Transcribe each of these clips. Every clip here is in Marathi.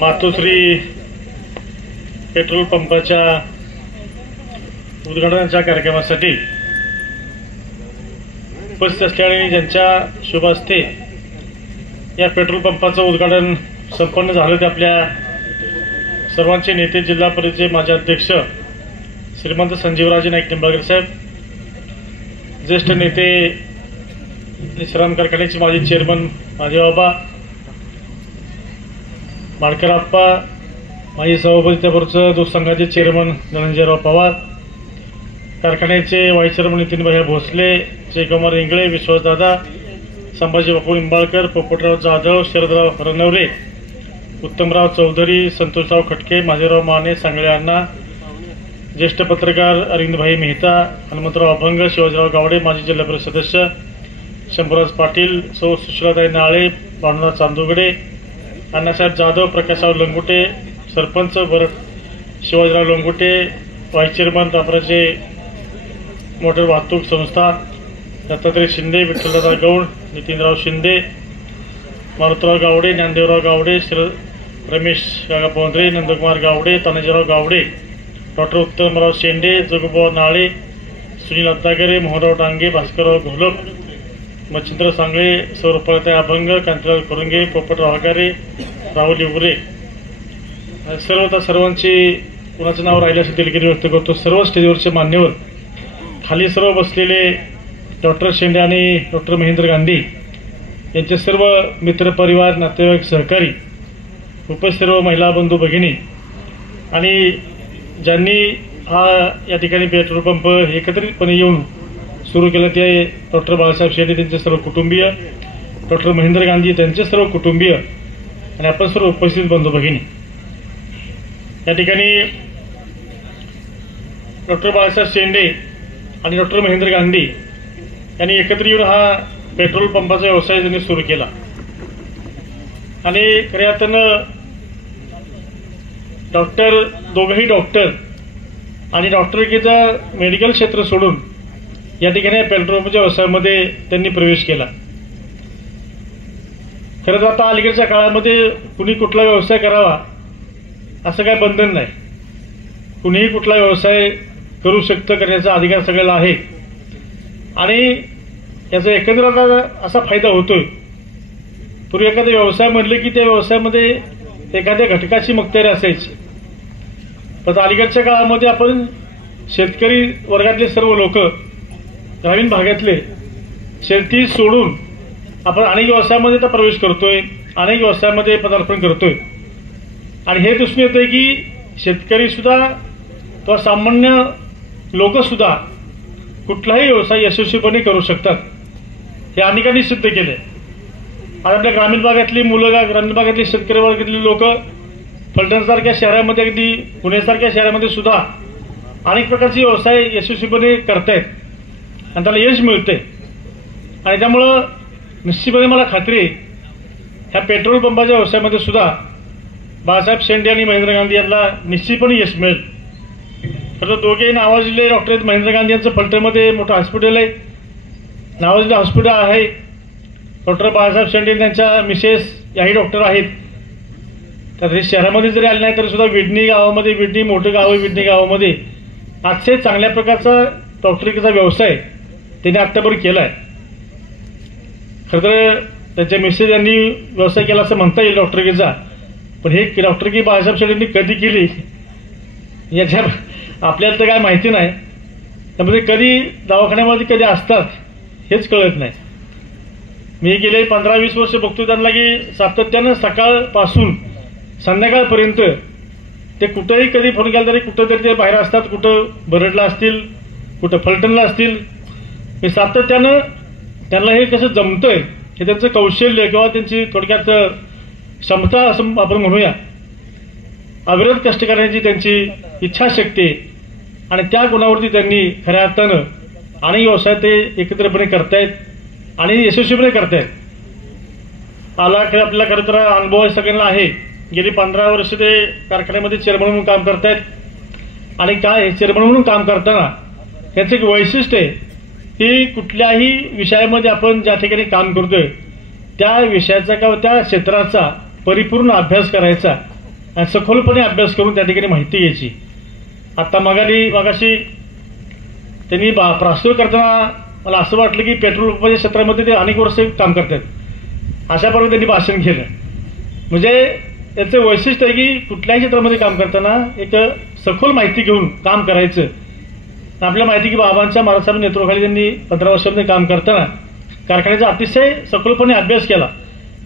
मातोश्री पेट्रोल पंपाच्या उद्घाटनाच्या कार्यक्रमासाठी उपस्थित असल्याने ज्यांच्या शुभ हस्ते या पेट्रोल पंपाचं उद्घाटन संपन्न झालं ते आपल्या सर्वांचे नेते जिल्हा परिषदेचे माजी अध्यक्ष श्रीमंत संजीवराजे नाईक निंबाळकर साहेब, ज्येष्ठ नेते श्रम कारखान्याचे माजी चेअरमन माझे बाबा माडकर आप्पा, माजी सभापती त्याबरोबरचं दूध संघाचे चेअरमन धनंजयराव पवार, कारखान्याचे व्हाईस चेअरमन नितीनभाई भोसले, जयकुमार इंगळे, विश्वासदादा, संभाजी बापू निंबाळकर, पोपटराव जाधव, शरदराव हरनवरे, उत्तमराव चौधरी, संतोषराव खटके, महादेवराव माने, सांगळे अण्णा, ज्येष्ठ पत्रकार अरविंदभाई मेहता, हनुमंतराव अभंग, शिवाजीराव गावडे, माजी जिल्हा परिषद सदस्य शंभूराज पाटील, सौ सुशीलाताई Nale, Bhanunath Chandogade, Annasaheb Jadhav, Prakashrao Langute, sarpanch Bharat Shivajirao Langute, vice chairman Ramraje motor वाहतूक संस्था दत्तात्रय शिंदे, विठ्ठलदादा गौड, नितीनराव शिंदे, मारुतराव गावडे, ज्ञानदेवराव गावडे, रमेश काका पोंद्रे, नंदकुमार गावडे, तानाजीराव गावडे, डॉक्टर उत्तमराव शेंडे, जगुभाऊ नाळे, सुनील अत्तागरे, मोहनराव डांगे, भास्करराव घोलप, मच्छिंद्र सांगळे, सौरपाळताई अभंग, कांतीलाल कोरंगे, पोपटराव हगारे, राहुल उगरे, सर्वांची कुणाचं नाव राहिलं असेल दिलगिरी व्यक्त करतो. सर्व स्टेजवरचे मान्यवर, खाली सर्व बसलेले डॉक्टर शेंडे आणि डॉक्टर महेंद्र गांधी यांचे सर्व मित्रपरिवार, नातेवाईक, सहकारी, उपस्थित सर्व महिला बंधू भगिनी आणि ज्यांनी हा या ठिकाणी पेट्रोल पंप एकत्रितपणे येऊन सुरू केलं ते डॉक्टर बाळासाहेब शेंडे त्यांचे सर्व कुटुंबीय, डॉक्टर महेंद्र गांधी त्यांचे सर्व कुटुंबीय आणि आपण सर्व उपस्थित बंधू भगिनी. या ठिकाणी डॉक्टर बाळासाहेब शेंडे आणि डॉक्टर महेंद्र गांधी यांनी एकत्र येऊन हा पेट्रोल पंपाचा व्यवसाय त्यांनी सुरू केला आणि खऱ्या अर्थानं डॉक्टर, दोघंही डॉक्टर आणि डॉक्टरकीचं मेडिकल क्षेत्र सोडून या ठिकाणी पेट्रोल पंपाच्या व्यवसायामध्ये त्यांनी प्रवेश केला. खरं तर आता अलीकडच्या काळामध्ये कुणी कुठला व्यवसाय करावा असं काय बंधन नाही. कुणीही कुठला व्यवसाय करू शकतं, करण्याचा अधिकार सगळ्याला आहे आणि याचा एकंदरीत असा फायदा होतोय. पूर्वी एखादा व्यवसाय म्हणले की त्या व्यवसायामध्ये एखाद्या घटकाची मक्तेरी असायची, पण अलीकडच्या काळामध्ये आपण शेतकरी वर्गातले सर्व लोक, ग्रामीण भागातले, शेती सोडून आपण अनेक व्यवसायामध्ये तर प्रवेश करतोय, अनेक व्यवसायामध्ये पदार्पण करतोय आणि हे दिसून येतंय की शेतकरी सुद्धा किंवा सामान्य लोक सुद्धा कुठलाही व्यवसाय यशस्वीपणे करू शकतात, हे अनेकांनी सिद्ध केले. आज आपल्या ग्रामीण भागातली मुलं, ग्रामीण भागातली शेतकरी वर्गातली लोक फलटणसारख्या शहरामध्ये, अगदी पुण्यासारख्या शहरामध्ये सुद्धा अनेक प्रकारचे व्यवसाय यशस्वीपणे करतायत आणि त्याला यश मिळतंय. आणि त्यामुळं निश्चितपणे मला खात्री आहे ह्या पेट्रोल पंपाच्या व्यवसायामध्ये सुद्धा बाळासाहेब शेंडे आणि महेंद्र गांधी यांना निश्चितपणे यश मिळेल. तर दोघेही नावाजलेले डॉक्टर आहेत. महेंद्र गांधी यांचं फलटणमध्ये मोठं हॉस्पिटल आहे, नावाजलेलं हॉस्पिटल आहे. डॉक्टर बाळासाहेब शेंडे त्यांच्या मिसेस याही डॉक्टर आहेत. तर हे शहरामध्ये जरी आले नाही तरी सुद्धा विडणी गावामध्ये, विडणी मोठं गाव आहे, विडणी गावामध्ये आजचे चांगल्या प्रकारचा डॉक्टरीचा व्यवसाय त्यांनी आत्ताभर केला आहे. खरं तर त्यांच्या मिसेस यांनी व्यवसाय केला असं म्हणता येईल डॉक्टरकीचा, पण हे डॉक्टरकी बाळासाहेब शेंडेंनी कधी केली याच्या आपल्याला तर काय माहिती नाही. त्यामध्ये कधी दवाखान्यामध्ये कधी असतात हेच कळत नाही. मी गेले 15-20 वर्ष बघतो त्यांना की सातत्यानं सकाळपासून संध्याकाळपर्यंत ते कुठंही कधी फोन केला तरी कुठं तरी ते बाहेर असतात, कुठं बरडला असतील, कुठं फलटणला असतील. मी सातत्यानं त्यांना हे कसं जमतंय हे त्यांचं कौशल्य किंवा त्यांची थोडक्यात क्षमता असं आपण म्हणूया, अविरत कष्ट करण्याची त्यांची इच्छाशक्ती आणि त्या गुणावरती त्यांनी खऱ्या अर्थानं अनेक व्यवसाय ते एकत्रपणे करतायत आणि यशस्वीपणे करतायत. आपल्याला खरं तर अनुभव सगळ्यांना आहे. गेली 15 वर्ष ते कारखान्यामध्ये चेअरमन म्हणून काम करतायत आणि काय चेअरमन म्हणून काम करताना याचं एक वैशिष्ट्य आहे की कुठल्याही विषयामध्ये आपण ज्या ठिकाणी काम करतोय त्या विषयाचा किंवा त्या क्षेत्राचा परिपूर्ण अभ्यास करायचा आणि सखोलपणे अभ्यास करून त्या ठिकाणी माहिती घ्यायची. आता मगाशी त्यांनी प्रास्ताविक करताना मला असं वाटलं की पेट्रोल पंपाच्या क्षेत्रामध्ये ते अनेक वर्ष काम करतात, अशा प्रकारे त्यांनी भाषण केलं. म्हणजे याचं वैशिष्ट्य आहे की कुठल्याही क्षेत्रामध्ये काम करताना एक सखोल माहिती घेऊन काम करायचं. आपल्याला माहिती की बाबांच्या महाराज नेतृत्वाखाली त्यांनी 15 वर्षांमध्ये काम करताना कारखान्याचा अतिशय सखोलपणे अभ्यास केला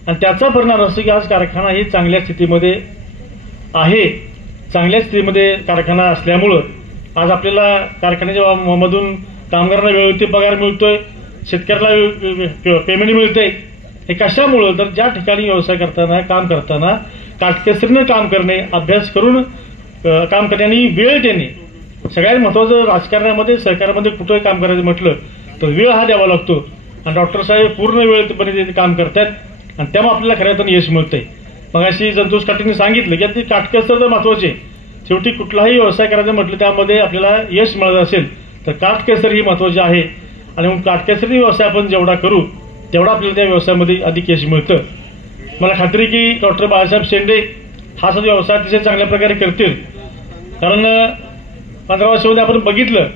आणि त्याचा परिणाम असतो की आज कारखाना ही चांगल्या स्थितीमध्ये आहे. चांगल्या स्थितीमध्ये कारखाना असल्यामुळं आज आपल्याला कारखान्याच्या मधून कामगारांना वेळोवेळी पगार मिळतोय, शेतकऱ्याला पेमेंट मिळतंय. हे कशामुळं? तर ज्या ठिकाणी व्यवसाय करताना काम करताना काटकसरीनं काम करणे, अभ्यास करून काम करणे आणि वेळ देणे. सगळ्यात महत्वाचं राजकारणामध्ये सहकार्यामध्ये कुठंही काम करायचं म्हटलं तर वेळ हा द्यावा लागतो आणि डॉक्टर साहेब पूर्ण वेळेपर्यंत काम करतात आणि त्यामुळे आपल्याला खऱ्या अर्थानं यश मिळतंय. मग अशी संतोष काटेंनी सांगितलं की ती काटकसर तर महत्वाची आहे. शेवटी कुठलाही व्यवसाय करायचं म्हटलं त्यामध्ये आपल्याला यश मिळत असेल तर काटकसर ही महत्वाची आहे आणि मग काटकसरी व्यवसाय आपण जेवढा करू तेवढा आपल्याला त्या व्यवसायामध्ये अधिक यश मिळतं. मला खात्री की डॉक्टर बाळासाहेब शेंडे हा सुद्धा व्यवसाय अतिशय चांगल्या प्रकारे करतील. कारण 15 वर्षामध्ये आपण बघितलं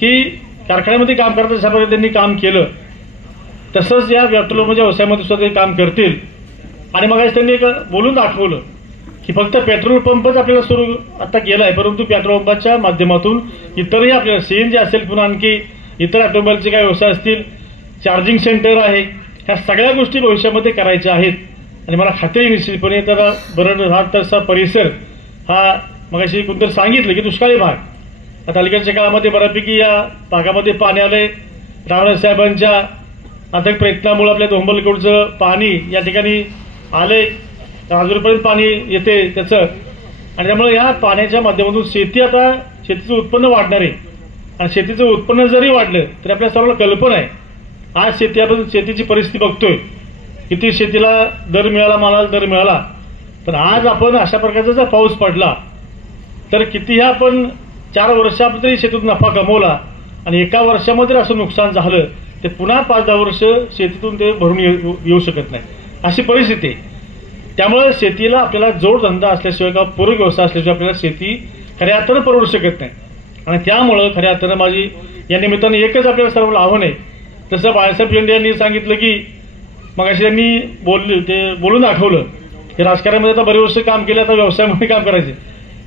की कारखान्यामध्ये काम करत अशा प्रकारे त्यांनी काम केलं, तसंच या पेट्रोलच्या व्यवसायामध्ये सुद्धा ते काम करतील. आणि मग त्यांनी एक बोलून दाखवलं की फक्त पेट्रोल पंपच आपल्याला सुरू आता केला आहे, परंतु पेट्रोल पंपाच्या माध्यमातून इतरही आपल्याला सीएनजी असेल, पुन्हा आणखी इतर ऑटोमोबाईलचे काही व्यवसाय असतील, चार्जिंग सेंटर आहे, ह्या सगळ्या गोष्टी भविष्यामध्ये करायच्या आहेत. आणि मला खात्री निश्चितपणे तर बरड तसा परिसर हा मगाशी कोणतरी सांगितलं की दुष्काळी भाग, आता अलीकडच्या काळामध्ये बऱ्यापैकी या भागामध्ये पाणी आलंय. रामराज साहेबांच्या अथक प्रयत्नामुळे आपल्या धोंबलकडचं पाणी या ठिकाणी आले, अजूनपर्यंत पाणी येते त्याचं. आणि त्यामुळे या पाण्याच्या माध्यमातून शेतीचं उत्पन्न वाढणार आहे. आणि शेतीचं उत्पन्न जरी वाढलं तरी आपल्या सर्वांना कल्पना आहे आज आपण शेतीची परिस्थिती बघतोय, किती शेतीला दर मिळाला, मालाला दर मिळाला. पण आज आपण अशा प्रकारचा जर पाऊस पडला तर कितीही आपण 4 वर्षामध्ये तरी शेतीतून नफा कमवला आणि एका वर्षामध्ये असं नुकसान झालं ते पुन्हा 5-10 वर्ष शेतीतून ते भरून येऊ शकत नाही, अशी परिस्थिती आहे. त्यामुळे शेतीला आपल्याला जोडधंदा असल्याशिवाय किंवा पूरक व्यवसाय असल्याशिवाय आपल्याला शेती खऱ्या अर्थानं परवडू शकत नाही. आणि त्यामुळं खऱ्या अर्थानं माझी या निमित्तानं एकच आपल्याला सर्व आव्हान आहे. तसं बाळासाहेब शेंडे यांनी सांगितलं की मगाशी त्यांनी बोलून दाखवलं की राजकारणामध्ये आता बरेच वर्ष काम केले, आता व्यवसायामध्ये काम करायचे.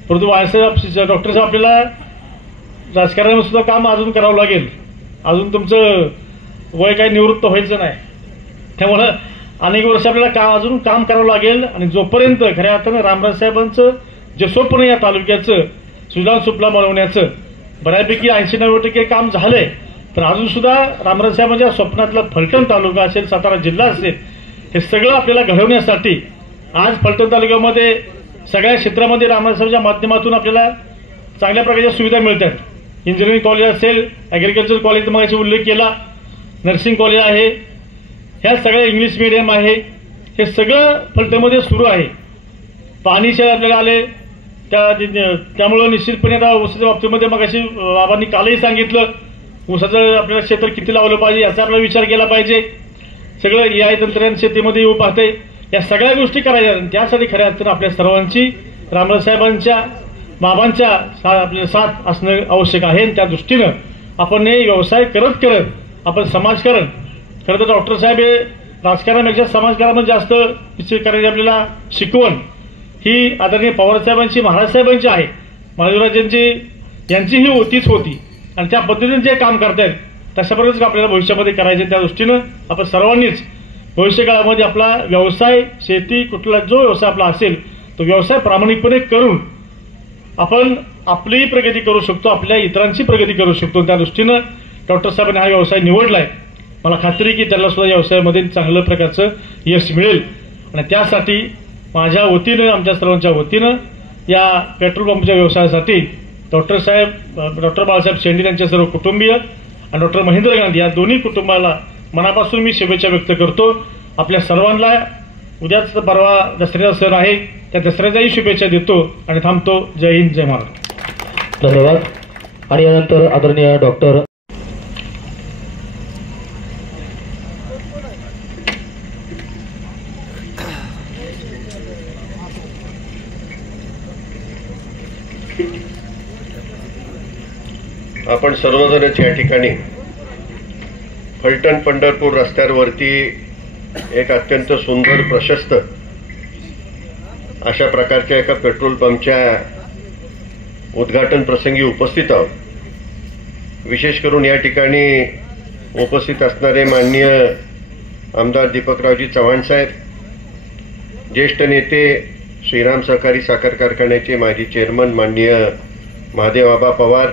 परंतु बाळासाहेब डॉक्टर साहेब आपल्याला राजकारणामध्ये सुद्धा काम अजून करावं लागेल. अजून तुमचं वय काही निवृत्त व्हायचं नाही, त्यामुळं अनेक वर्ष आपल्याला अजून काम करावं लागेल. आणि जोपर्यंत खऱ्या अर्थानं रामराज साहेबांचं जे स्वप्न या तालुक्याचं सुजलाम सुफलाम बनवण्याचं बऱ्यापैकी 80-90% काम झालंय, तर अजून सुद्धा रामराज साहेबांच्या स्वप्नातला फलटण तालुका असेल, सातारा जिल्हा असेल, हे सगळं आपल्याला घडवण्यासाठी आज फलटण तालुक्यामध्ये सगळ्या क्षेत्रामध्ये रामराज साहेबांच्या माध्यमातून आपल्याला चांगल्या प्रकारच्या सुविधा मिळतात. इंजिनिअरिंग कॉलेज असेल, ॲग्रिकल्चर कॉलेज मगाशी उल्लेख केला, नर्सिंग कॉलेज आहे, ह्या सगळ्या इंग्लिश मिडियम आहे, हे सगळं फलटणमध्ये सुरू आहे. पाणीचे आपल्याला आले त्यामुळं निश्चितपणे आता ऊसाच्या बाबतीमध्ये मगाशी बाबांनी कालही सांगितलं ऊसाचं आपल्याला क्षेत्र किती लावलं पाहिजे याचा आपला विचार केला पाहिजे. सगळं AI तंत्रज्ञान शेतीमध्ये येऊ पाहते, या सगळ्या गोष्टी करायच्या. त्यासाठी खऱ्या अर्थानं आपल्या सर्वांची रामराज साहेबांच्या बाबांच्या आपल्याला साथ असणं आवश्यक आहे. त्या दृष्टीनं आपण हे व्यवसाय करत आपण समाजकारण, खरं तर डॉक्टर साहेब हे राजकारणापेक्षा समाजकारणामध्ये जास्त निश्चित करायची आपल्याला शिकवण ही आदरणीय पवारसाहेबांची, महाराज साहेबांची आहे. महादेवराजांची यांची ही होतीच होती आणि त्या पद्धतीने जे काम करतायत तशा प्रकारे आपल्याला भविष्यामध्ये करायचे. त्या दृष्टीनं आपण सर्वांनीच भविष्यकाळामध्ये आपला व्यवसाय, शेती, कुठला जो व्यवसाय आपला असेल तो व्यवसाय प्रामाणिकपणे करून आपण आपलीही प्रगती करू शकतो, आपल्या इतरांची प्रगती करू शकतो. त्या दृष्टीनं डॉक्टर साहेबांनी हा व्यवसाय निवडलाय. मला खात्री की त्याला सुद्धा व्यवसायामध्ये चांगल्या प्रकारचं यश मिळेल. आणि त्यासाठी माझ्या वतीनं, आमच्या सर्वांच्या वतीनं या पेट्रोल पंपच्या व्यवसायासाठी डॉक्टर बाळासाहेब शेंडे यांच्या सर्व कुटुंबीय आणि डॉक्टर महेंद्र गांधी या दोन्ही कुटुंबाला मनापासून मी शुभेच्छा व्यक्त करतो. आपल्या सर्वांना उद्याच परवा दसऱ्याचा सण आहे, त्या दसऱ्याच्याही शुभेच्छा देतो आणि थांबतो. जय हिंद, जय महाराष्ट्र. धन्यवाद. आणि यानंतर आदरणीय डॉक्टर आपण सर्वजणच या ठिकाणी फलटण पंढरपूर रस्त्यावरती एक अत्यंत सुंदर प्रशस्त अशा प्रकारच्या एका पेट्रोल पंपच्या उद्घाटन प्रसंगी उपस्थित आहोत. विशेष करून या ठिकाणी उपस्थित असणारे माननीय आमदार दीपकरावजी चव्हाण साहेब, ज्येष्ठ नेते श्रीराम सहकारी साखर कारखान्याचे माजी चेअरमन माननीय महादेवआबा पवार,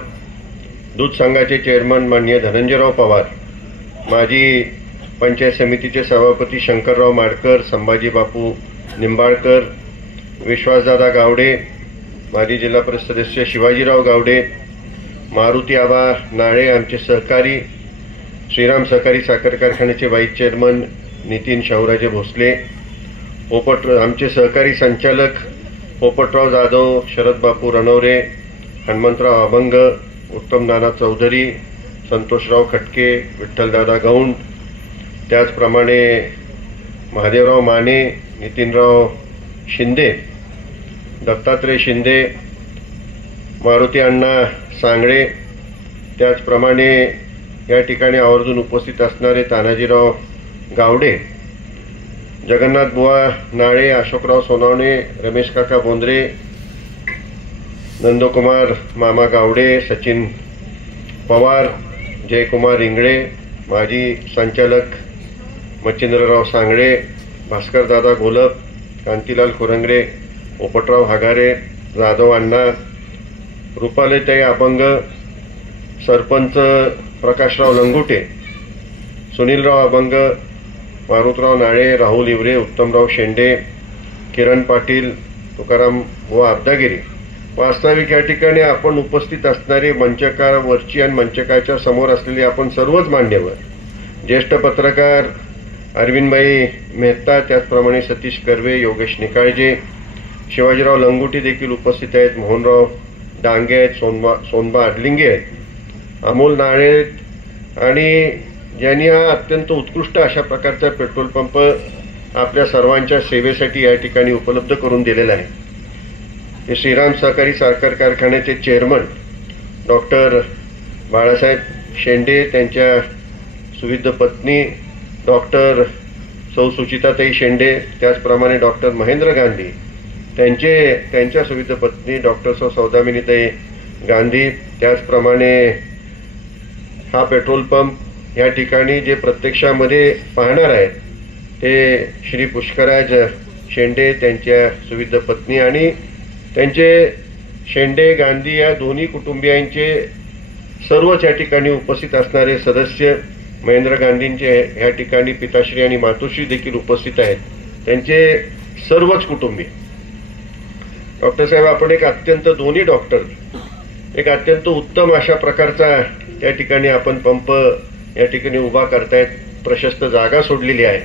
दूध संघाचे चेअरमन माननीय धनंजयराव पवार, माजी पंचायत समितीचे सभापती शंकरराव माडकर, संभाजी बापू निंबाळकर, विश्वासदादा गावडे, माजी जिल्हा परिषद सदस्य शिवाजीराव गावडे, मारुती आबा नाळे आमचे सहकारी, श्रीराम सहकारी साखर कारखान्याचे व्हाईस चेअरमन नितीन शाहूराजे भोसले, आमचे सहकारी संचालक पोपटराव जाधव, शरद बापू रणवरे, हनुमंतराव अभंग, उत्तम नाना चौधरी, संतोषराव खटके, विठ्ठलदादा गौंड, त्याचप्रमाणे महादेवराव माने, नितीनराव शिंदे, दत्तात्रय शिंदे, मारुती अण्णा सांगळे, त्याचप्रमाणे या ठिकाणी आवर्जून उपस्थित असणारे तानाजीराव गावडे, जगन्नाथ बुवा नाळे, अशोकराव सोनावणे, रमेश काका बोंद्रे, नंदकुमार मामा गावडे, सचिन पवार, जयकुमार इंगळे, माजी संचालक मच्छिंद्रराव सांगळे, भास्करदादा घोलप, कांतीलाल खुरंगरे, पोपटराव हागारे, जाधव अण्णा, रुपालीताई अभंग, सरपंच प्रकाशराव लंगुटे, सुनीलराव अभंग, मारुतराव नाळे, राहुल इवरे, उत्तमराव शेंडे, किरण पाटील, तुकाराम व अब्दागिरी. वास्तविक या ठिकाणी आपण उपस्थित असणारे मंचकावरची आणि मंचकाच्या समोर असलेले आपण सर्वच मान्यवर, ज्येष्ठ पत्रकार अरविंदभाई मेहता, त्याचप्रमाणे सतीश कर्वे, योगेश निकाळजे, शिवाजीराव लंगुटी देखील उपस्थित आहेत, मोहनराव डांगे आहेत, सोनबा अडलिंगे आहेत, अमोल नाळे आहेत, आणि ज्यांनी हा अत्यंत उत्कृष्ट अशा प्रकारचा पेट्रोल पंप आपल्या सर्वांच्या सेवेसाठी या ठिकाणी उपलब्ध करून दिलेला आहे. हे श्रीराम सहकारी साखर कारखान्याचे चेअरमन डॉक्टर बाळासाहेब शेंडे, त्यांच्या सुविध पत्नी डॉक्टर सौ सुचिताताई शेंडे, त्याचप्रमाणे डॉक्टर महेंद्र गांधी, त्यांच्या सुविध पत्नी डॉक्टर सौ सौदामिनीताई गांधी, त्याचप्रमाणे हा पेट्रोल पंप या ठिकाणी जे प्रत्यक्षामध्ये पाहणार आहेत ते श्री पुष्कराज शेंडे, त्यांच्या सुविध पत्नी आणि त्यांचे शेंडे गांधी या दोन्ही कुटुंबियांचे सर्वच या ठिकाणी उपस्थित असणारे सदस्य, महेंद्र गांधींचे या ठिकाणी पिताश्री आणि मातोश्री देखील उपस्थित आहेत, त्यांचे सर्वच कुटुंबीय. डॉक्टर साहेब, आपण दोन्ही डॉक्टर एक अत्यंत उत्तम अशा प्रकारचा या ठिकाणी आपण पंप या ठिकाणी उभा करतायत. प्रशस्त जागा सोडलेली आहे.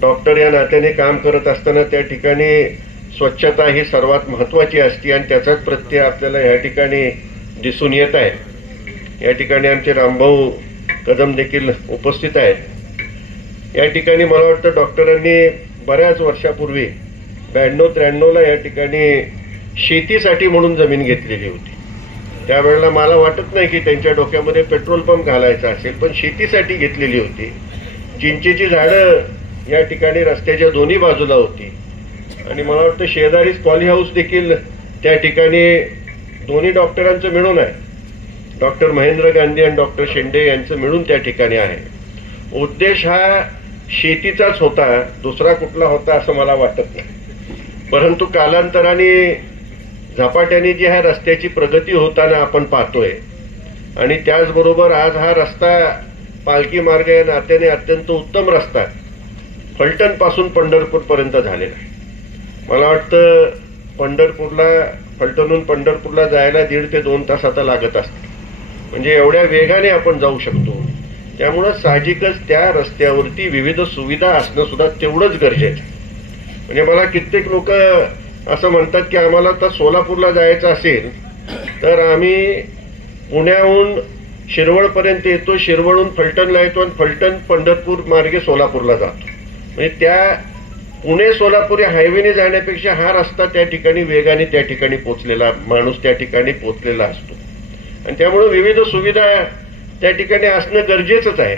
डॉक्टर या नात्याने काम करत असताना त्या ठिकाणी स्वच्छता ही सर्वात महत्वाची असते आणि त्याचाच प्रत्यय आपल्याला या ठिकाणी दिसून येत आहे. या ठिकाणी आमचे रामभाऊ कदम देखील उपस्थित आहेत. या ठिकाणी मला वाटतं डॉक्टरांनी बऱ्याच वर्षापूर्वी 92-93ला या ठिकाणी शेतीसाठी म्हणून जमीन घेतलेली होती. त्यावेळेला मला वाटत नाही की त्यांच्या डोक्यामध्ये पेट्रोल पंप घालायचा असेल, पण शेतीसाठी घेतलेली होती. चिंचेची झाडं या ठिकाणी रस्त्याच्या दोन्ही बाजूला होती आणि मला वाटतं शेजारीच पॉली हाऊस देखील त्या ठिकाणी दोन्ही डॉक्टरांचं मिळून आहे. डॉक्टर महेंद्र गांधी आणि डॉक्टर शेंडे यांचं मिळून त्या ठिकाणी आहे. उद्देश हा शेतीचाच होता, दुसरा कुठला होता असं मला वाटत नाही. परंतु कालांतराने झपाट्याने जी ह्या रस्त्याची प्रगती होताना आपण पाहतोय आणि त्याचबरोबर आज हा रस्ता पालखी मार्ग या नात्याने अत्यंत उत्तम रस्ता फलटण पासून पंढरपूर पर्यंत झालेला आहे. मला वाटतं फलटणहून पंढरपूरला जायला 1.5 ते 2 तास आता लागत असतात. म्हणजे एवढ्या वेगाने आपण जाऊ शकतो. त्यामुळे साहजिकच त्या रस्त्यावरती विविध सुविधा असणं सुद्धा तेवढंच गरजेचं आहे. म्हणजे मला कित्येक लोक असं म्हणतात की आम्हाला तर सोलापूरला जायचं असेल तर आम्ही पुण्याहून शिरवळपर्यंत येतो, शिरवळहून फलटणला येतो आणि फलटण पंढरपूर मार्गे सोलापूरला जातो. म्हणजे त्या पुणे सोलापूर या हायवेने जाण्यापेक्षा हा रस्ता त्या ठिकाणी वेगाने त्या ठिकाणी पोहोचलेला माणूस त्या ठिकाणी पोहोचलेला असतो आणि त्यामुळे विविध सुविधा त्या ठिकाणी असणं गरजेचंच आहे.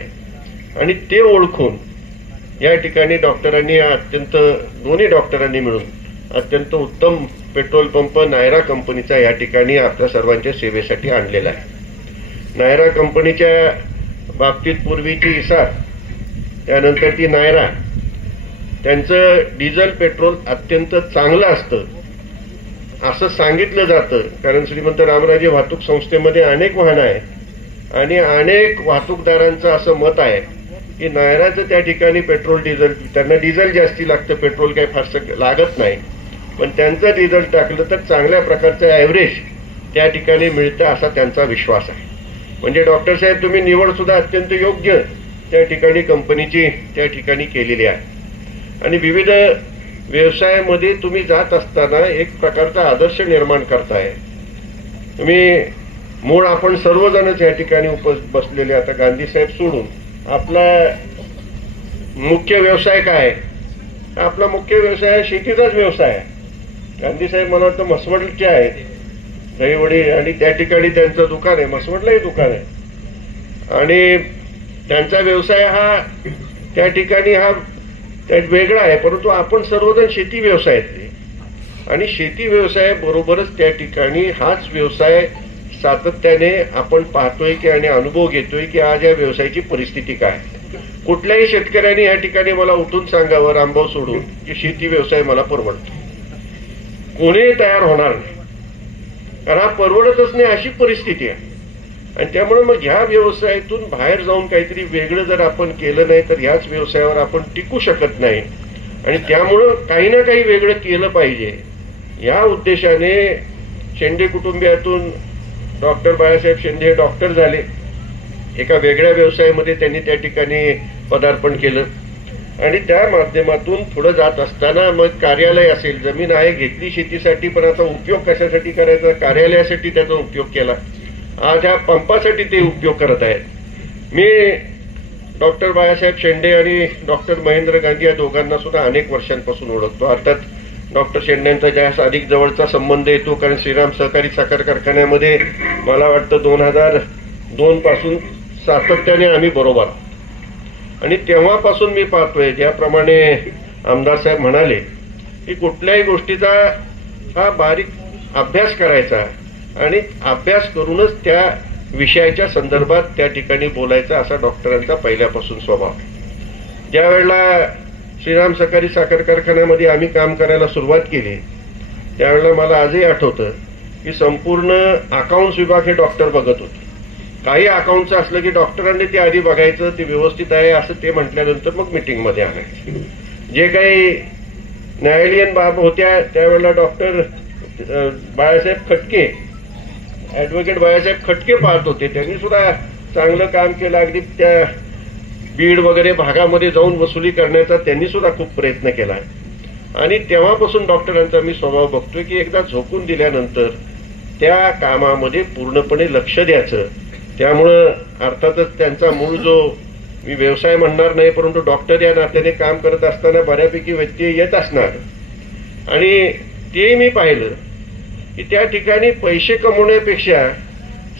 आणि ते ओळखून या ठिकाणी डॉक्टरांनी अत्यंत दोन्ही डॉक्टरांनी मिळून अत्यंत उत्तम पेट्रोल पंप नायरा कंपनीचा या ठिकाणी आपल्या सर्वांच्या सेवेसाठी आणलेला आहे. नायरा कंपनीच्या बाबतीत पूर्वीची इसार त्यानंतर ती नायरा त्यांचं डिझेल पेट्रोल अत्यंत चांगलं असतं असं सांगितलं जातं. कारण श्रीमंत रामराजे वाहतूक संस्थेमध्ये अनेक वाहनं आहेत आणि अनेक वाहतूकदारांचं असं मत आहे की नायराचं त्या ठिकाणी पेट्रोल डिझेल त्यांना डिझेल जास्ती लागतं, पेट्रोल काही फारसं लागत नाही, पण त्यांचं डिझेल टाकलं तर चांगल्या प्रकारचं ॲव्हरेज त्या ठिकाणी मिळतं असा त्यांचा विश्वास आहे. म्हणजे डॉक्टर साहेब तुम्ही निवड सुद्धा अत्यंत योग्य त्या ठिकाणी कंपनीची त्या ठिकाणी केलेली आहे. आणि विविध व्यवसायामध्ये तुम्ही जात असताना एक प्रकारचा आदर्श निर्माण करताय. तुम्ही मूळ आपण सर्वजणच या ठिकाणी बसलेले आता गांधी साहेब सोडून आपला मुख्य व्यवसाय काय? आपला मुख्य व्यवसाय शेतीचाच व्यवसाय आहे. गांधी साहेब मला वाटतं म्हसवडचे आहेत, दहीवडी, आणि त्या ठिकाणी त्यांचं दुकान आहे, म्हसवडलाही दुकान आहे. आणि त्यांचा व्यवसाय हा त्या ठिकाणी हा वेगळा आहे, परंतु आपण सर्वजण शेती व्यवसायातले आणि शेती व्यवसायाबरोबरच त्या ठिकाणी हाच व्यवसाय सातत्याने आपण पाहतोय की आणि अनुभव घेतोय की आज या व्यवसायाची परिस्थिती काय. कुठल्याही शेतकऱ्यांनी या ठिकाणी मला उठून सांगावं रामभाऊ सोडून की शेती व्यवसाय मला परवडतो, कोणीही तयार होणार नाही, कारण हा परवडतच नाही अशी परिस्थिती आहे. आणि त्यामुळे मग ह्या व्यवसायातून बाहेर जाऊन काहीतरी वेगळं जर आपण केलं नाही तर ह्याच व्यवसायावर आपण टिकू शकत नाही. आणि त्यामुळं काही ना काही वेगळं केलं पाहिजे या उद्देशाने शेंडे कुटुंबियातून डॉक्टर बाळासाहेब शेंडे हे डॉक्टर झाले. एका वेगळ्या व्यवसायामध्ये त्यांनी त्या ठिकाणी पदार्पण केलं आणि त्या माध्यमातून पुढे जात असताना मग कार्यालय असेल, जमीन आहे घेतली शेतीसाठी, पण आता उपयोग कशासाठी करायचा? कार्यालयासाठी त्याचा उपयोग केला. आज ह्या पंपासाठी ते उपयोग करत आहेत. मी डॉक्टर बाळासाहेब शेंडे आणि डॉक्टर महेंद्र गांधी या दोघांना सुद्धा अनेक वर्षांपासून ओळखतो. अर्थात डॉक्टर शेंडेंचा जास्त अधिक जवळचा संबंध येतो कारण श्रीराम सहकारी साखर कारखान्यामध्ये मला वाटतं 2002 पासून सातत्याने आम्ही बरोबर. आणि तेव्हापासून मी पाहतोय ज्याप्रमाणे आमदार साहेब म्हणाले की कुठल्याही गोष्टीचा हा बारीक अभ्यास करायचा आणि अभ्यास करूनच त्या विषयाच्या संदर्भात त्या ठिकाणी बोलायचा असा डॉक्टरांचा पहिल्यापासून स्वभाव. ज्या वेळेला श्रीराम सहकारी साखर कारखान्यामध्ये आम्ही काम करायला सुरुवात केली त्यावेळेला मला आजही आठवतं की संपूर्ण अकाउंट्स विभाग हे डॉक्टर बघत होते. काही अकाउंटचं असलं की डॉक्टरांनी ते आधी बघायचं, ते व्यवस्थित आहे असं ते म्हटल्यानंतर मग मीटिंगमध्ये आणायचं. जे काही न्यायालयीन बाब होत्या त्यावेळेला डॉक्टर बाळासाहेब खटके, ऍडव्होकेट बाळासाहेब खटके पाहत होते. त्यांनी सुद्धा चांगलं काम केलं. अगदी त्या बीड वगैरे भागामध्ये जाऊन वसुली करण्याचा त्यांनी सुद्धा खूप प्रयत्न केला. आणि तेव्हापासून डॉक्टरांचा मी स्वभाव बघतोय की एकदा झोकून दिल्यानंतर त्या कामामध्ये पूर्णपणे लक्ष द्यायचं. त्यामुळं अर्थातच त्यांचा मूळ जो मी व्यवसाय म्हणणार नाही परंतु डॉक्टर या नात्याने काम करत असताना बऱ्यापैकी व्यत्यय येत असणार. आणि ते मी पाहिलं की त्या ठिकाणी पैसे कमवण्यापेक्षा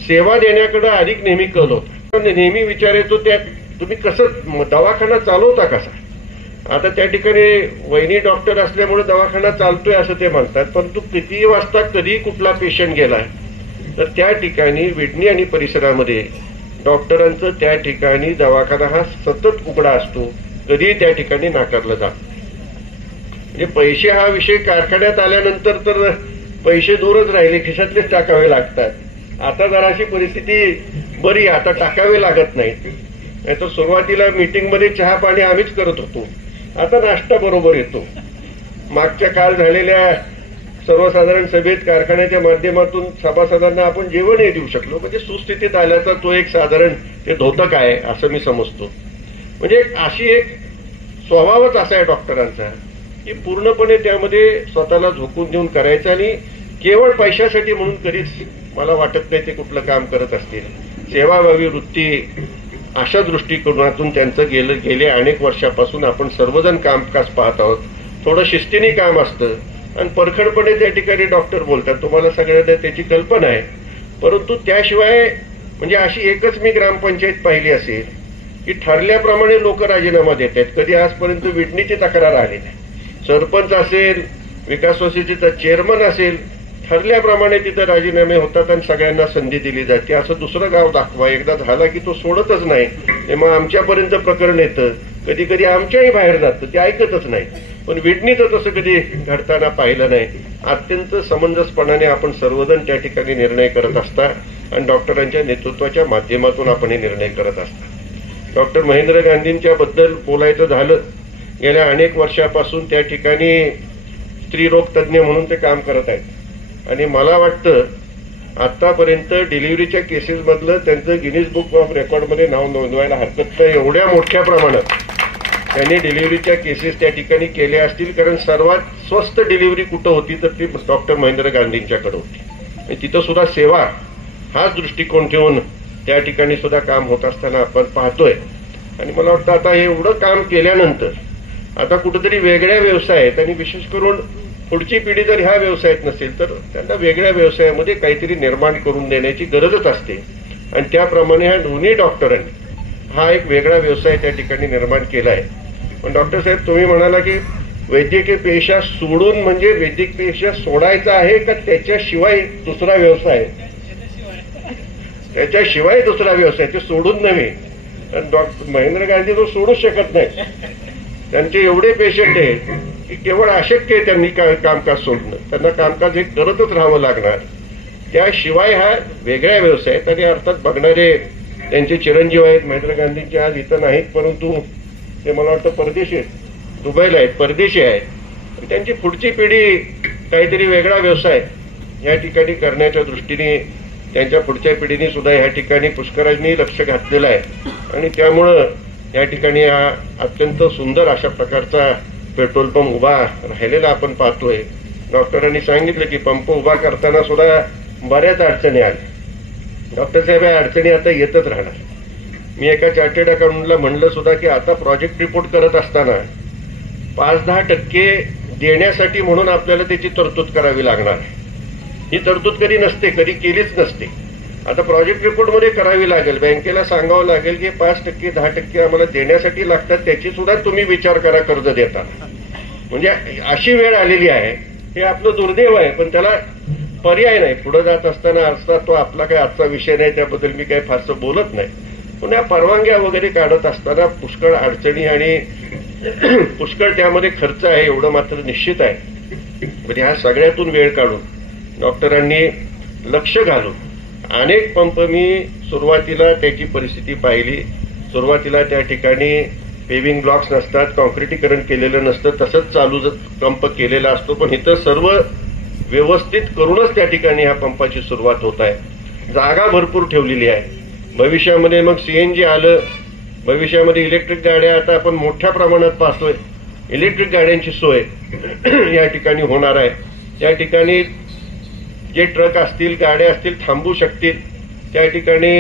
सेवा देण्याकडे अधिक नेहमी कल होता. नेहमी विचारायचो त्या तुम्ही कसं दवाखाना चालवता कसा. आता त्या ठिकाणी वहिनी डॉक्टर असल्यामुळे दवाखाना चालतोय असं ते म्हणतात, परंतु किती वाजता कधी कुठला पेशंट गेलाय तर त्या ठिकाणी विडणी आणि परिसरामध्ये डॉक्टरांचं त्या ठिकाणी दवाखाना हा सतत उघडा असतो, कधीही त्या ठिकाणी नाकारलं जात. म्हणजे पैसे हा विषय कारखान्यात आल्यानंतर तर पैसे दूरच राहिले, खिशातलेच टाकावे लागतात. आता जराशी परिस्थिती बरी, आता टाकावे लागत नाहीत. नाहीतर सुरुवातीला मीटिंगमध्ये चहा पाणी आम्हीच करत होतो, आता नाश्ता बरोबर येतो. मागच्या काल झालेल्या सर्वसाधारण सभेत कारखान्याच्या माध्यमातून सभासदांना आपण जेवणही देऊ शकलो. म्हणजे सुस्थितीत आल्याचा तो एक साधारण ते धोतक आहे असं मी समजतो. म्हणजे अशी एक स्वभावच असा आहे डॉक्टरांचा की पूर्णपणे त्यामध्ये स्वतःला झोकून देऊन करायचं आणि केवळ पैशासाठी म्हणून कधीच मला वाटत नाही ते कुठलं काम करत असतील. सेवाभावी वृत्ती अशा दृष्टिकोनातून त्यांचं गेले अनेक वर्षापासून आपण सर्वजण कामकाज पाहत आहोत. थोडं शिस्तीने काम असतं आणि परखडपणे त्या ठिकाणी डॉक्टर बोलतात. तुम्हाला सगळ्यांना त्याची कल्पना आहे. परंतु त्याशिवाय म्हणजे अशी एकच मी ग्रामपंचायत पाहिली असेल की ठरल्याप्रमाणे लोक राजीनामा देत आहेत. कधी आजपर्यंत विडणीची तक्रार आली नाही. सरपंच असेल, विकास सोसायटीचा चेअरमन असेल, ठरल्याप्रमाणे तिथं राजीनामे होतात आणि सगळ्यांना संधी दिली जाते. असं दुसरं गाव दाखवा. एकदा झाला की तो सोडतच नाही. ते मग आमच्यापर्यंत प्रकरण येतं, कधी कधी आमच्याही बाहेर जातं, ते ऐकतच नाही. पण विडणीचं तसं कधी घडताना पाहिलं नाही. अत्यंत समंजसपणाने आपण सर्वजण त्या ठिकाणी निर्णय करत असता आणि डॉक्टरांच्या नेतृत्वाच्या माध्यमातून आपण हे निर्णय करत असता. डॉक्टर महेंद्र गांधींच्या बद्दल बोलायचं झालं, गेल्या अनेक वर्षापासून त्या ठिकाणी स्त्रीरोग तज्ज्ञ म्हणून ते काम करत आहेत आणि मला वाटतं आतापर्यंत डिलिव्हरीच्या केसेसमधलं त्यांचं गिनीज बुक ऑफ रेकॉर्डमध्ये नाव नोंदवायला हरकत नाही. एवढ्या मोठ्या प्रमाणात त्यांनी डिलिव्हरीच्या केसेस त्या ठिकाणी केल्या असतील. कारण सर्वात स्वस्त डिलिव्हरी कुठं होती तर ती डॉक्टर महेंद्र गांधींच्याकडे होती आणि तिथं सुद्धा सेवा हाच दृष्टिकोन ठेवून त्या ठिकाणी सुद्धा काम होत असताना आपण पाहतोय. आणि मला वाटतं आता हे एवढं काम केल्यानंतर आता कुठेतरी वेगळ्या व्यवसायात आणि विशेष करून पुढची पिढी जर ह्या व्यवसायात नसेल तर त्यांना वेगळ्या व्यवसायामध्ये काहीतरी निर्माण करून देण्याची गरजच असते. आणि त्याप्रमाणे ह्या दोन्ही डॉक्टरांनी हा एक वेगळा व्यवसाय त्या ठिकाणी निर्माण केला आहे. पण डॉक्टर साहेब तुम्ही म्हणाला की वैद्यकीय पेशा सोडून म्हणजे वैद्यकीय पेशा सोडायचा आहे का त्याच्याशिवाय दुसरा व्यवसाय? त्याच्याशिवाय दुसरा व्यवसाय, ते सोडून नव्हे. डॉक्टर महेंद्र गांधी तो सोडूच शकत नाही. त्यांचे एवढे पेशंट आहेत की केवळ अशक्य आहे त्यांनी कामकाज सोडणं. त्यांना कामकाज हे करतच राहावं लागणार. त्याशिवाय हा वेगळ्या व्यवसायात आणि अर्थात बघणारे त्यांचे चिरंजीव आहेत. महेंद्र गांधींचे आज इथं नाहीत परंतु ते मला वाटतं परदेशी आहेत, दुबईला आहेत, परदेशी आहेत. त्यांची पुढची पिढी काहीतरी वेगळा व्यवसाय या ठिकाणी करण्याच्या दृष्टीने त्यांच्या पुढच्या पिढीने सुद्धा या ठिकाणी पुष्करांनी लक्ष घातलेलं आहे आणि त्यामुळं या ठिकाणी हा अत्यंत सुंदर अशा प्रकारचा पेट्रोल पंप उभा राहिलेला आपण पाहतोय. डॉक्टरांनी सांगितलं की पंप उभा करताना सुद्धा बऱ्याच अडचणी आल्या. डॉक्टर साहेब या अडचणी आता येतच राहणार. मी एका चार्टर्ड अकाउंटला म्हणलं सुद्धा की आता प्रोजेक्ट रिपोर्ट करत असताना 5-10% देण्यासाठी म्हणून आपल्याला त्याची तरतूद करावी लागणार. ही तरतूद कधी नसते, कधी केलीच नसते. आता प्रोजेक्ट रिपोर्टमध्ये करावी लागेल. बँकेला सांगावं लागेल की 5%, 10% आम्हाला देण्यासाठी लागतात, त्याची सुद्धा तुम्ही विचार करा कर्ज देताना. म्हणजे अशी वेळ आलेली आहे. हे आपलं दुर्दैव आहे पण त्याला पर्याय नाही. पुढे जात असताना असता तो आपला काही आजचा विषय नाही, त्याबद्दल मी काही फारसं बोलत नाही. पण या परवानग्या वगैरे काढत असताना पुष्कळ अडचणी आणि पुष्कळ त्यामध्ये खर्च आहे एवढं मात्र निश्चित आहे. म्हणजे ह्या सगळ्यातून वेळ काढून डॉक्टरांनी लक्ष घालून अनेक पंप मी सुरुवातीला त्याची परिस्थिती पाहिली. सुरुवातीला त्या ठिकाणी पेव्हिंग ब्लॉक्स नसतात, कॉन्क्रिटीकरण केलेलं नसतं, तसंच चालू पंप केलेला असतो. पण इथं सर्व व्यवस्थित करूनच त्या ठिकाणी ह्या पंपाची सुरुवात होत आहे. जागा भरपूर ठेवलेली आहे. भविष्यामध्ये मग सीएनजी आलं, भविष्यामध्ये इलेक्ट्रिक गाड्या आता आपण मोठ्या प्रमाणात पाहतोय. इलेक्ट्रिक गाड्यांची सोय या ठिकाणी होणार आहे. त्या ठिकाणी जे ट्रक असतील, गाड्या असतील थांबू शकतील. त्या ठिकाणी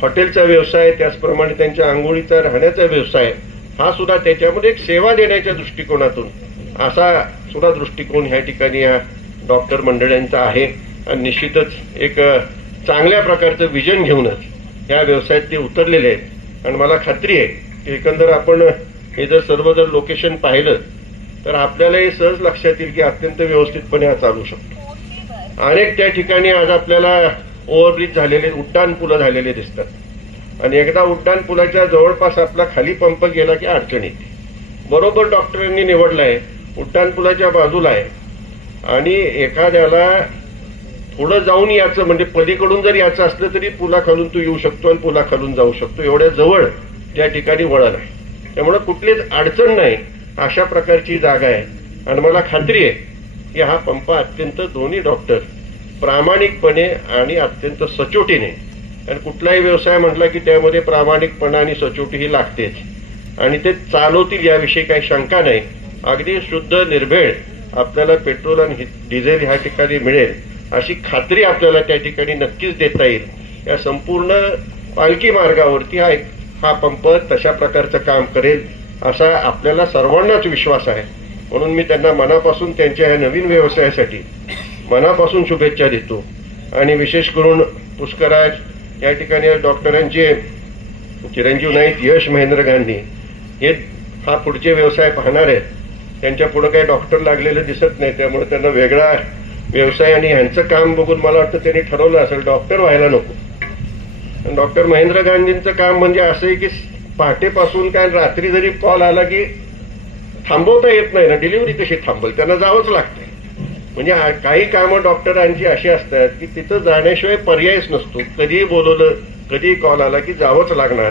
हॉटेलचा व्यवसाय, त्याचप्रमाणे त्यांच्या आंघोळीचा, राहण्याचा व्यवसाय हा सुद्धा त्याच्यामध्ये एक सेवा देण्याच्या दृष्टिकोनातून असा सुद्धा दृष्टिकोन ह्या ठिकाणी या डॉक्टर मंडळांचा आहे. आणि निश्चितच एक चांगल्या प्रकारचं विजन घेऊनच या व्यवसायात ते उतरलेले आहेत. आणि मला खात्री आहे की एकंदर आपण हे जर सर्व जर लोकेशन पाहिलं तर आपल्याला हे सहज लक्षात येईल की अत्यंत व्यवस्थितपणे हा चालू शकतो. अनेक त्या ठिकाणी आज आपल्याला ओव्हरब्रिज झालेले, उड्डाण पुलं झालेले दिसतात आणि एकदा उड्डाण पुलाच्या जवळपास आपला खाली पंप गेला की अडचण येते. बरोबर डॉक्टरांनी निवडलाय, उड्डाण पुलाच्या बाजूला आहे आणि एखाद्याला पुढं जाऊन याचं म्हणजे पलीकडून जर याचं असलं तरी पुलाखालून तू येऊ शकतो आणि पुलाखालून जाऊ शकतो. एवढ्या जवळ त्या ठिकाणी वळण आहे. त्यामुळे कुठलीच अडचण नाही अशा प्रकारची जागा आहे. आणि मला खात्री आहे की हा पंप अत्यंत दोन्ही डॉक्टर प्रामाणिकपणे आणि अत्यंत सचोटीने, आणि कुठलाही व्यवसाय म्हटला की त्यामध्ये प्रामाणिकपणा आणि सचोटी ही लागतेच, आणि ते चालवतील याविषयी काही शंका नाही. अगदी शुद्ध निर्भेळ आपल्याला पेट्रोल आणि डिझेल ह्या ठिकाणी मिळेल अशी खात्री आपल्याला त्या ठिकाणी नक्कीच देता येईल. या संपूर्ण पालखी मार्गावरती हा पंप तशा प्रकारचं काम करेल असा आपल्याला सर्वांनाच विश्वास आहे. म्हणून मी त्यांना मनापासून त्यांच्या या नवीन व्यवसायासाठी मनापासून शुभेच्छा देतो. आणि विशेष करून पुष्कराज या ठिकाणी डॉक्टरांचे चिरंजीव नाहीत, यश महेंद्र गांधी हे हा पुढचे व्यवसाय पाहणार आहेत. त्यांच्या पुढे काही डॉक्टर लागलेलं दिसत नाही, त्यामुळे त्यांना वेगळा व्यवसाय आणि ह्यांचं काम बघून मला वाटतं त्यांनी ठरवलं असेल डॉक्टर व्हायला नको. डॉक्टर महेंद्र गांधींचं काम म्हणजे असं आहे की पहाटेपासून काय रात्री जरी कॉल आला की थांबवता येत नाही ना, डिलिव्हरी कशी थांबल, त्यांना जावंच लागतंय. म्हणजे काही कामं डॉक्टरांची अशी असतात की तिथं जाण्याशिवाय पर्यायच नसतो. कधीही बोलवलं, कधीही कॉल आला की जावंच लागणार,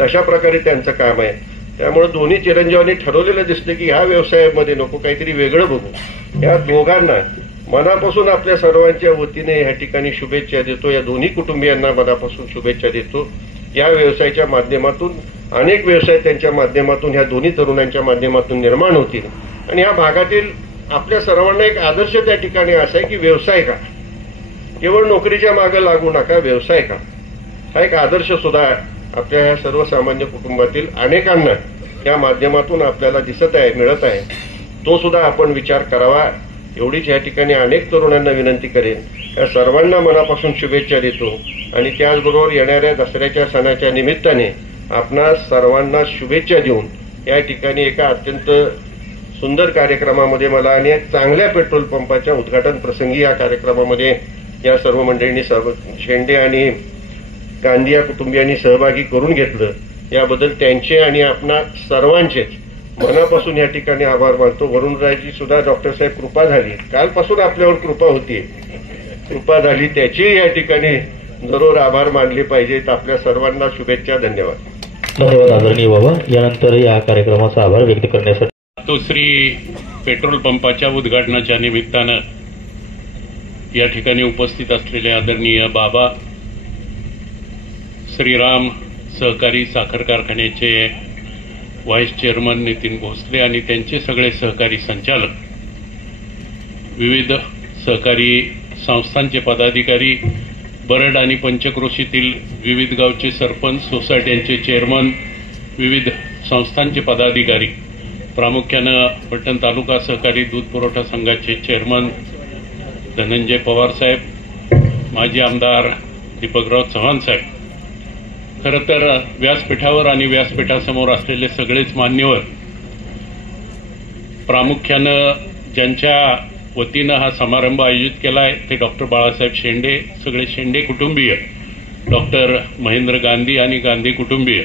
तशा प्रकारे त्यांचं काम आहे. त्यामुळे दोन्ही चिरंजीवांनी ठरवलेलं दिसतं की ह्या व्यवसायामध्ये नको, काहीतरी वेगळं बघू. या दोघांना मनापासून आपल्या सर्वांच्या वतीने या ठिकाणी शुभेच्छा देतो. या दोन्ही कुटुंबियांना मनापासून शुभेच्छा देतो. या व्यवसायाच्या माध्यमातून अनेक व्यवसाय त्यांच्या माध्यमातून ह्या दोन्ही तरुणांच्या माध्यमातून निर्माण होतील. आणि ह्या भागातील आपल्या सर्वांना एक आदर्श त्या ठिकाणी असा आहे की व्यवसाय का, केवळ नोकरीच्या मागे लागू नका, व्यवसाय का, हा एक आदर्श सुद्धा आपल्या ह्या सर्वसामान्य कुटुंबातील अनेकांना या माध्यमातून आपल्याला दिसत आहे, मिळत आहे. तो सुद्धा आपण विचार करावा एवढीच या ठिकाणी अनेक तरुणांना विनंती करेन. या सर्वांना मनापासून शुभेच्छा देतो. आणि त्याचबरोबर येणाऱ्या दसऱ्याच्या सणाच्या निमित्ताने आपणा सर्वांना शुभेच्छा देऊन या ठिकाणी एका अत्यंत सुंदर कार्यक्रमामध्ये मला आणि एक चांगल्या पेट्रोल पंपाच्या उद्घाटन प्रसंगी या कार्यक्रमामध्ये या सर्व मंडळींनी शेंडे आणि गांधी या कुटुंबियांनी सहभागी करून घेतलं. याबद्दल त्यांचे आणि आपणा सर्वांचेच मनापासून या ठिकाणी आभार मानतो. वरुणरायजी सुद्धा डॉक्टर साहेब कृपा झाली, कालपासून आपल्यावर कृपा होती, कृपा झाली, त्याची या ठिकाणी जरूर आभार मानले पाहिजेत. आपल्या सर्वांना शुभेच्छा. धन्यवाद. धन्यवाद आदरणीय बाबा. यानंतर या कार्यक्रमाचा आभार व्यक्त करण्यासाठी श्री पेट्रोल पंपाच्या उद्घाटनाच्या निमित्तानं या ठिकाणी उपस्थित असलेले आदरणीय बाबा, श्रीराम सहकारी साखर कारखान्याचे व्हाईस चेअरमन नितीन भोसले आणि त्यांचे सगळे सहकारी संचालक, विविध सहकारी संस्थांचे पदाधिकारी, बरड आणि पंचक्रोशीतील विविध गावचे सरपंच, सोसायट्यांचे चेअरमन, विविध संस्थांचे पदाधिकारी, प्रामुख्यानं पलटण तालुका सहकारी दूध पुरवठा संघाचे चेअरमन धनंजय पवार साहेब, माजी आमदार दीपकराव चव्हाण साहेब, खरं तर व्यासपीठावर आणि व्यासपीठासमोर असलेले सगळेच मान्यवर, प्रामुख्यानं ज्यांच्या वतीनं हा समारंभ आयोजित केला आहे ते डॉक्टर बाळासाहेब शेंडे, सगळे शेंडे कुटुंबीय, डॉक्टर महेंद्र गांधी आणि गांधी कुटुंबीय,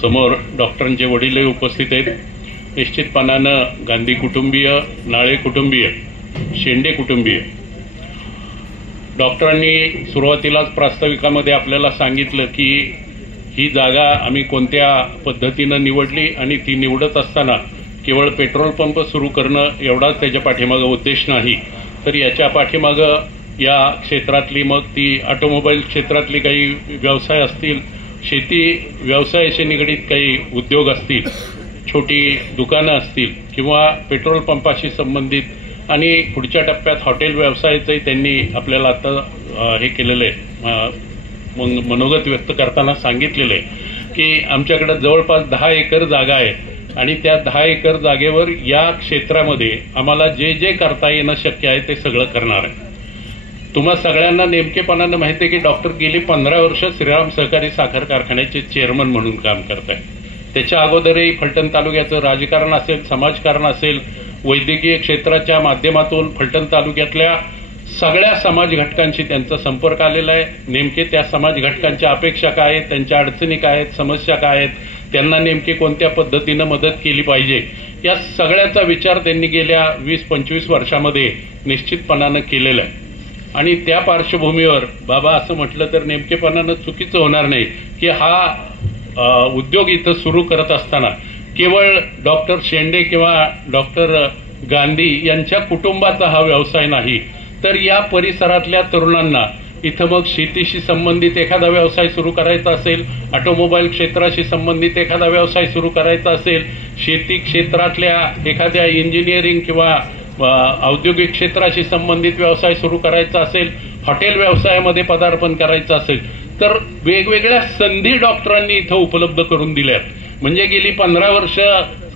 समोर डॉक्टरांचे वडीलही उपस्थित आहेत. निश्चितपणानं गांधी कुटुंबीय, नाळे कुटुंबीय, शेंडे कुटुंबीय. डॉक्टरांनी सुरुवातीलाच प्रास्ताविकामध्ये आपल्याला सांगितलं की ही जागा आम्ही कोणत्या पद्धतीनं निवडली आणि ती निवडत असताना केवळ पेट्रोल पंप सुरू करणं एवढाच त्याच्या पाठीमागं उद्देश नाही, तर याच्या पाठीमागं या क्षेत्रातली, मग ती ऑटोमोबाईल क्षेत्रातली काही व्यवसाय असतील, शेती व्यवसायाशी निगडीत काही उद्योग असतील, छोटी दुकानं असतील किंवा पेट्रोल पंपाशी संबंधित आणि पुढच्या टप्प्यात हॉटेल व्यवसायाचंही त्यांनी आपल्याला आता हे केलेलं आहे, मनोगत व्यक्त करताना सांगितलेलं आहे की आमच्याकडे जवळपास 10 एकर जागा आहे आणि त्या 10 एकर जागेवर या क्षेत्रामध्ये आम्हाला जे जे करता येणं शक्य आहे ते सगळं करणार आहे. तुम्हा सगळ्यांना नेमकेपणानं माहिती आहे की डॉक्टर गेली 15 वर्ष श्रीराम सहकारी साखर कारखान्याचे चेअरमन म्हणून काम करत आहे. त्याच्या अगोदरही फलटण तालुक्याचं राजकारण असेल, समाजकारण असेल, वैद्यकीय क्षेत्राच्या माध्यमातून फलटण तालुक्यातल्या सगळ्या समाज घटकांशी त्यांचा संपर्क आलेला आहे. नेमके त्या समाज घटकांच्या अपेक्षा काय आहेत, त्यांच्या अडचणी काय आहेत, समस्या काय आहेत, त्यांना नेमकी कोणत्या पद्धतीनं मदत केली पाहिजे, या सगळ्याचा विचार त्यांनी गेल्या 20-25 वर्षामध्ये निश्चितपणानं केलेला आहे. आणि त्या पार्श्वभूमीवर बाबा असं म्हटलं तर नेमकेपणानं चुकीचं होणार नाही की हा उद्योग इथं सुरू करत असताना केवळ डॉक्टर शेंडे किंवा डॉक्टर गांधी यांच्या कुटुंबाचा हा व्यवसाय नाही, तर या परिसरातल्या तरुणांना इथं मग शेतीशी संबंधित एखादा व्यवसाय सुरू करायचा असेल, ऑटोमोबाईल क्षेत्राशी संबंधित एखादा व्यवसाय सुरू करायचा असेल, शेती क्षेत्रातल्या एखाद्या इंजिनिअरिंग किंवा औद्योगिक क्षेत्राशी संबंधित व्यवसाय सुरू करायचा असेल, हॉटेल व्यवसायामध्ये पदार्पण करायचं असेल, तर वेगवेगळ्या संधी डॉक्टरांनी इथं उपलब्ध करून दिल्यात. म्हणजे गेली 15 वर्ष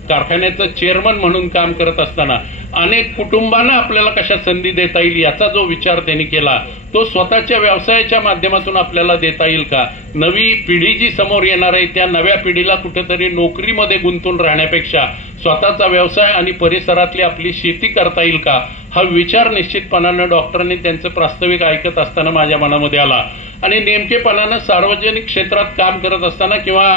कारखान्याचं चेअरमन म्हणून काम करत असताना अनेक कुटुंबांना आपल्याला कशा संधी देता येईल याचा जो विचार त्यांनी केला तो स्वतःच्या व्यवसायाच्या माध्यमातून आपल्याला देता येईल का, नवी पिढी जी समोर येणार आहे त्या नव्या पिढीला कुठेतरी नोकरीमध्ये गुंतून राहण्यापेक्षा स्वतःचा व्यवसाय आणि परिसरातली आपली शेती करता येईल का, हा विचार निश्चितपणानं डॉक्टरांनी त्यांचं प्रास्ताविक ऐकत असताना माझ्या मनामध्ये आला. आणि नेमकेपणानं सार्वजनिक क्षेत्रात काम करत असताना किंवा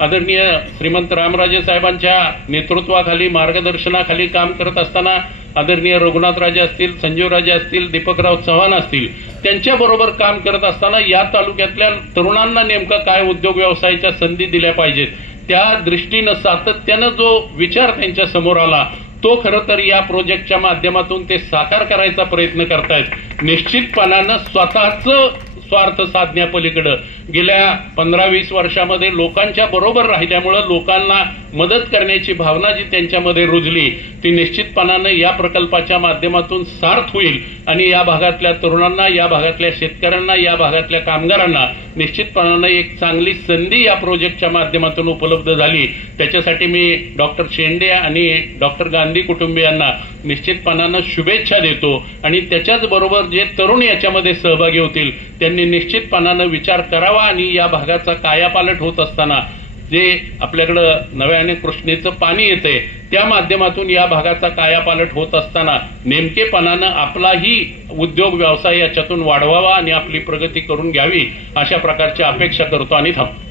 आदरणीय श्रीमंत रामराजे साहेबांच्या नेतृत्वाखाली मार्गदर्शनाखाली काम करत असताना आदरणीय रघुनाथराजे असतील, संजीवराजे असतील, दीपकराव चव्हाण असतील, त्यांच्याबरोबर काम करत असताना या तालुक्यातल्या तरुणांना नेमका काय उद्योग व्यवसायाच्या संधी दिल्या पाहिजेत त्या दृष्टीनं सातत्यानं जो विचार त्यांच्या समोर आला तो खरं तर या प्रोजेक्टच्या माध्यमातून ते साकार करायचा प्रयत्न करतायत. निश्चितपणानं स्वतःचं स्वार्थ साधण्यापलीकडे गेल्या 15-20 वर्षामध्ये लोकांच्या बरोबर राहिल्यामुळे लोकांना मदत करण्याची भावना जी त्यांच्यामध्ये रुजली ती निश्चितपणानं या प्रकल्पाच्या माध्यमातून सार्थ होईल आणि या भागातल्या तरुणांना, या भागातल्या शेतकऱ्यांना, या भागातल्या कामगारांना निश्चितपणानं एक चांगली संधी या प्रोजेक्टच्या माध्यमातून उपलब्ध झाली. त्याच्यासाठी मी डॉक्टर शेंडे आणि डॉक्टर गांधी कुटुंबियांना निश्चितपणानं शुभेच्छा देतो आणि त्याच्याच बरोबर जे तरुण याच्यामध्ये सहभागी होतील त्यांनी निश्चितपणानं विचार करावा आणि या भागाचा कायापालट होत असताना जे आपल्याकडं नव्याने कृष्णेचं पाणी येतंय त्या माध्यमातून या भागाचा कायापालट होत असताना नेमकेपणानं आपलाही उद्योग व्यवसाय याच्यातून वाढवावा आणि आपली प्रगती करून घ्यावी अशा प्रकारची अपेक्षा करतो आणि थांबतो.